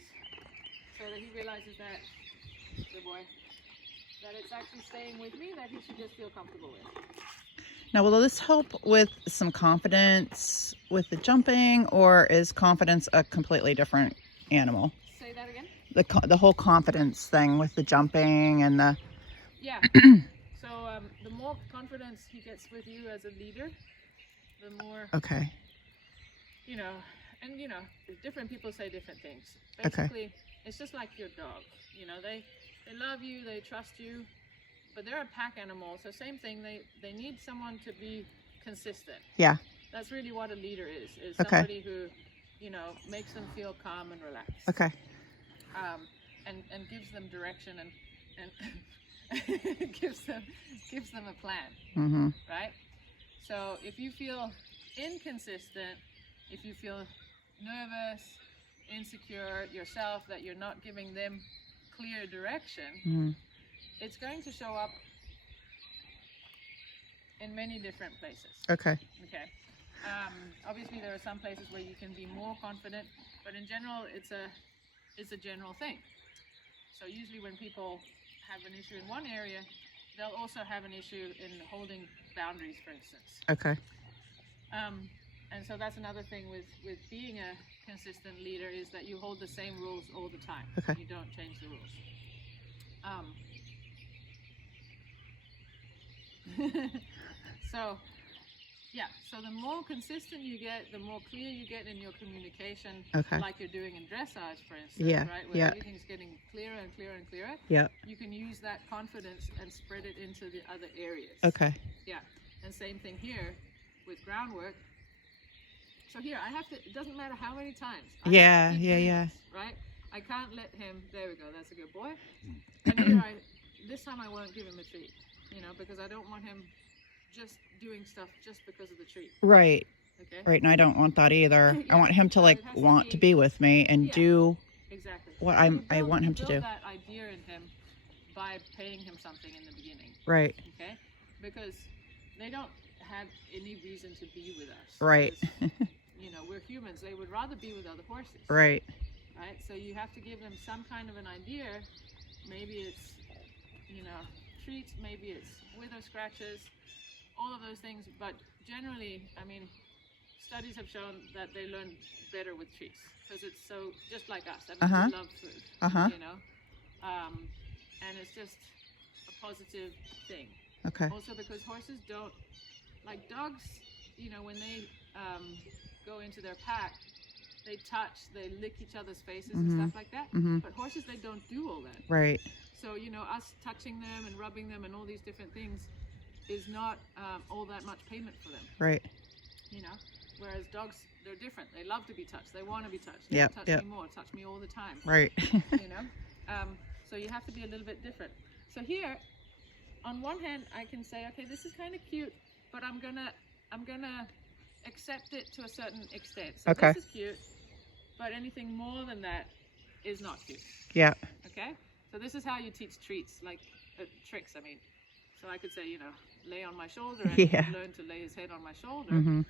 boundaries so that he realizes that, good boy, that it's actually staying with me that he should just feel comfortable with. Now, will this help with some confidence with the jumping, or is confidence a completely different animal? Say that again? The whole confidence thing with the jumping and the... Yeah. So the more confidence he gets with you as a leader, the more, Okay. you know, and you know, different people say different things. Okay. Basically, it's just like your dog. You know, they love you, they trust you, but they're a pack animal. So same thing, they need someone to be consistent. Yeah. That's really what a leader is Okay. somebody who, you know, makes them feel calm and relaxed. Okay. And gives them direction and gives them a plan. Mm-hmm. Right? So if you feel inconsistent, if you feel nervous, insecure yourself, that you're not giving them clear direction, Mm-hmm. it's going to show up in many different places. Okay. Okay. Obviously, there are some places where you can be more confident, but in general, it's a general thing. So usually, when people have an issue in one area, they'll also have an issue in holding boundaries, for instance. Okay. And so that's another thing with being a consistent leader, is that you hold the same rules all the time. Okay. You don't change the rules. So, yeah, so the more consistent you get, the more clear you get in your communication, Okay. like you're doing in dressage, for instance, Yeah, right? Where yeah. everything's getting clearer and clearer and clearer. Yeah. You can use that confidence and spread it into the other areas. Okay. Yeah, and same thing here with groundwork. So here, I have to, it doesn't matter how many times. I Yeah, have to keep yeah, doing yeah. this, right? I can't let him, there we go, that's a good boy. And here, this time I won't give him a treat, you know, because I don't want him just doing stuff just because of the treat. Right. Okay? Right. And I don't want that either. Yeah. I want him to So like it has to want to be- be with me and Yeah. do Exactly. what And I you want him to build do. that idea in him by paying him something in the beginning, Right. okay? Because they don't have any reason to be with us. Right. Because, you know, we're humans. They would rather be with other horses. Right. Right? So you have to give them some kind of an idea. Maybe it's, you know, treats, maybe it's wither scratches, all of those things. But generally, I mean, studies have shown that they learn better with treats because it's so just like us. I mean, we love food, Uh-huh. you know, and it's just a positive thing. Okay. Also, because horses don't, like dogs, you know, when they go into their pack, they touch, they lick each other's faces and stuff like that. Mm-hmm. But horses, they don't do all that. Right. So, you know, us touching them and rubbing them and all these different things is not all that much payment for them, Right. you know. Whereas dogs, they're different. They love to be touched. They want to be touched. They Yep, touch yep. me more, touch me all the time, Right. you know. So you have to be a little bit different. So here, on one hand, I can say, okay, this is kind of cute, but I'm gonna accept it to a certain extent. So Okay. this is cute, but anything more than that is not cute. Yeah. Okay? So this is how you teach treats, like tricks, I mean. So I could say, you know, lay on my shoulder, and Yeah. he'd learn to lay his head on my shoulder. Mm-hmm.